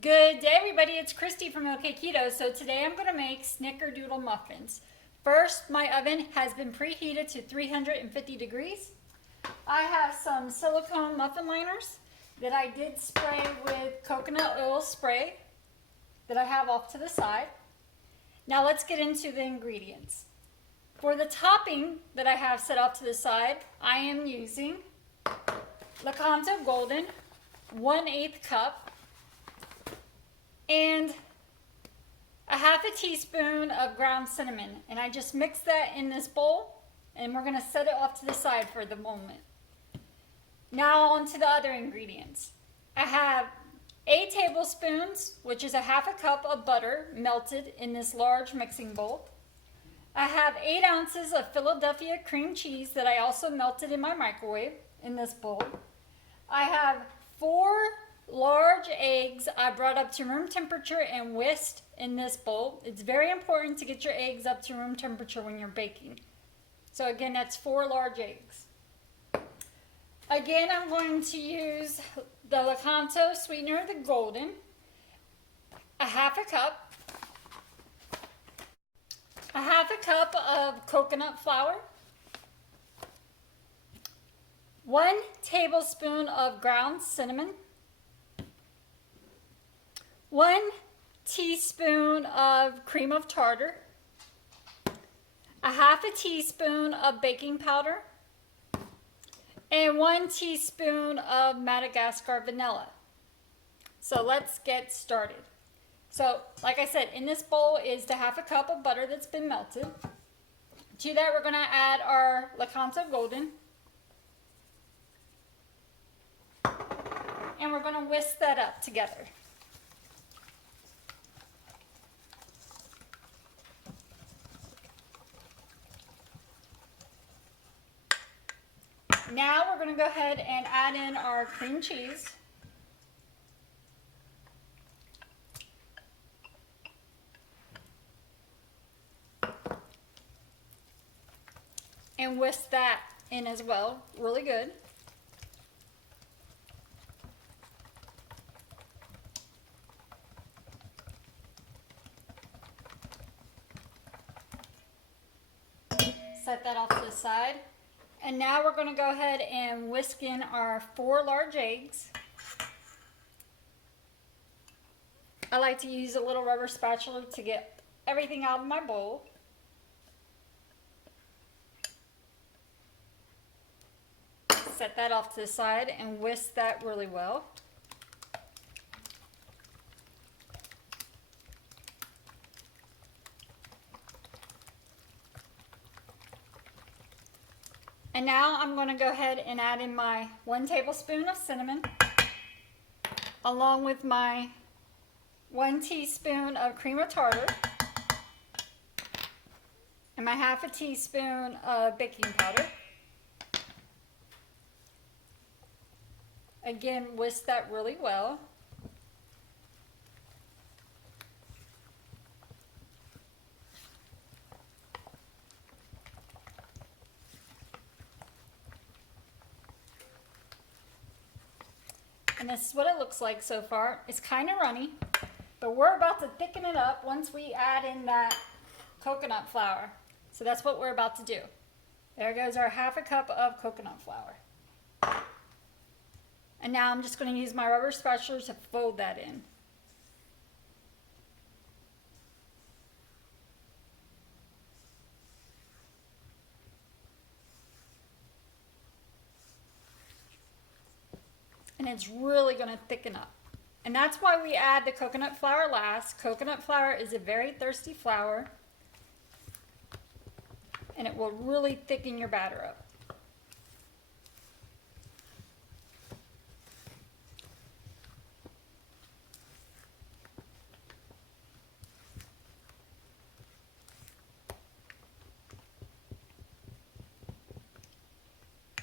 Good day, everybody. It's Kristy from Okketoh. So today I'm going to make Snickerdoodle Muffins. First, my oven has been preheated to 350 degrees. I have some silicone muffin liners that I did spray with coconut oil spray that I have off to the side. Now let's get into the ingredients. For the topping that I have set off to the side, I am using Okketoh Golden, 1/8 cup, and a half a teaspoon of ground cinnamon. And I just mix that in this bowl, and we're gonna set it off to the side for the moment. Now on to the other ingredients. I have 8 tablespoons, which is a half a cup of butter melted in this large mixing bowl. I have 8 ounces of Philadelphia cream cheese that I also melted in my microwave in this bowl. I have 4 large eggs I brought up to room temperature and whisked in this bowl. It's very important to get your eggs up to room temperature when you're baking. So again, that's 4 large eggs. Again, I'm going to use the Okketoh sweetener, the golden, a half a cup of coconut flour, 1 tablespoon of ground cinnamon, 1 teaspoon of cream of tartar, a half a teaspoon of baking powder, and 1 teaspoon of Madagascar vanilla. So let's get started. So like I said, in this bowl is the half a cup of butter that's been melted. To that we're going to add our Okketoh Golden. And we're going to whisk that up together. Now we're going to go ahead and add in our cream cheese. And whisk that in as well, really good. Set that off to the side. And now we're going to go ahead and whisk in our 4 large eggs. I like to use a little rubber spatula to get everything out of my bowl. Set that off to the side and whisk that really well. And now I'm going to go ahead and add in my 1 tablespoon of cinnamon, along with my 1 teaspoon of cream of tartar, and my half a teaspoon of baking powder. Again, whisk that really well. And this is what it looks like so far. It's kind of runny, but we're about to thicken it up once we add in that coconut flour. So that's what we're about to do. There goes our half a cup of coconut flour. And now I'm just going to use my rubber spatula to fold that in. And it's really going to thicken up. And that's why we add the coconut flour last. Coconut flour is a very thirsty flour, and it will really thicken your batter up.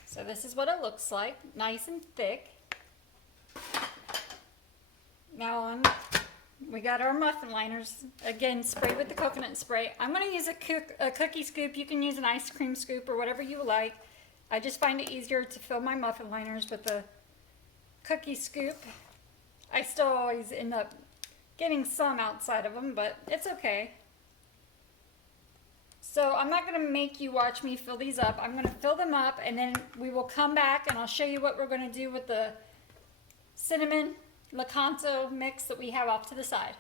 So this is what it looks like, nice and thick. Now we got our muffin liners, again sprayed with the coconut spray. I'm going to use a cookie scoop. You can use an ice cream scoop or whatever you like. I just find it easier to fill my muffin liners with a cookie scoop. I still always end up getting some outside of them, but it's okay. So I'm not going to make you watch me fill these up. I'm going to fill them up, and then we will come back and I'll show you what we're going to do with the cinnamon Okketoh mix that we have off to the side.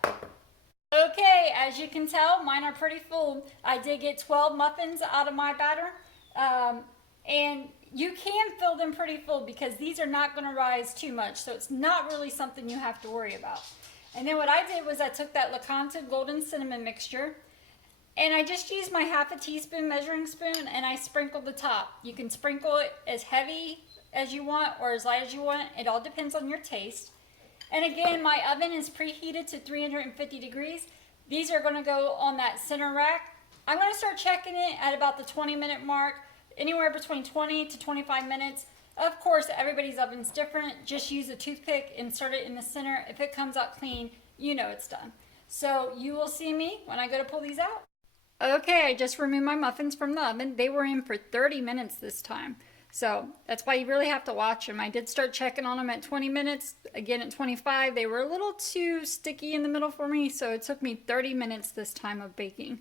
Okay, as you can tell, mine are pretty full. I did get 12 muffins out of my batter. And you can fill them pretty full because these are not going to rise too much. So it's not really something you have to worry about. And then what I did was I took that Okketoh golden cinnamon mixture and I just used my half a teaspoon measuring spoon and I sprinkled the top. You can sprinkle it as heavy as you want or as light as you want. It all depends on your taste. And again, my oven is preheated to 350 degrees. These are going to go on that center rack. I'm going to start checking it at about the 20-minute mark, anywhere between 20 to 25 minutes. Of course, everybody's oven's different. Just use a toothpick, insert it in the center. If it comes out clean, you know it's done. So you will see me when I go to pull these out. Okay, I just removed my muffins from the oven. They were in for 30 minutes this time. So that's why you really have to watch them. I did start checking on them at 20 minutes. Again at 25. They were a little too sticky in the middle for me, so it took me 30 minutes this time of baking.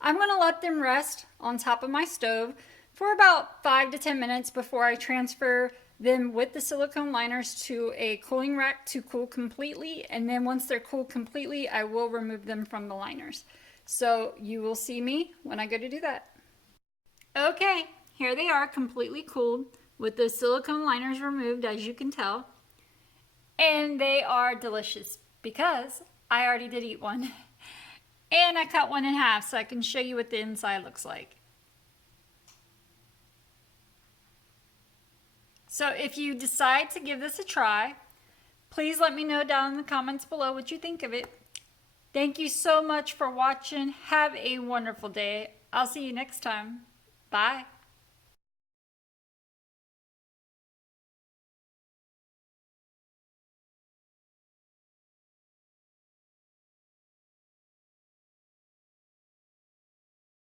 I'm going to let them rest on top of my stove for about 5 to 10 minutes before I transfer them with the silicone liners to a cooling rack to cool completely. And then once they're cooled completely, I will remove them from the liners. So you will see me when I go to do that. Okay, here they are completely cooled with the silicone liners removed, as you can tell. And they are delicious because I already did eat one. And I cut one in half so I can show you what the inside looks like. So if you decide to give this a try, please let me know down in the comments below what you think of it. Thank you so much for watching. Have a wonderful day. I'll see you next time. Bye.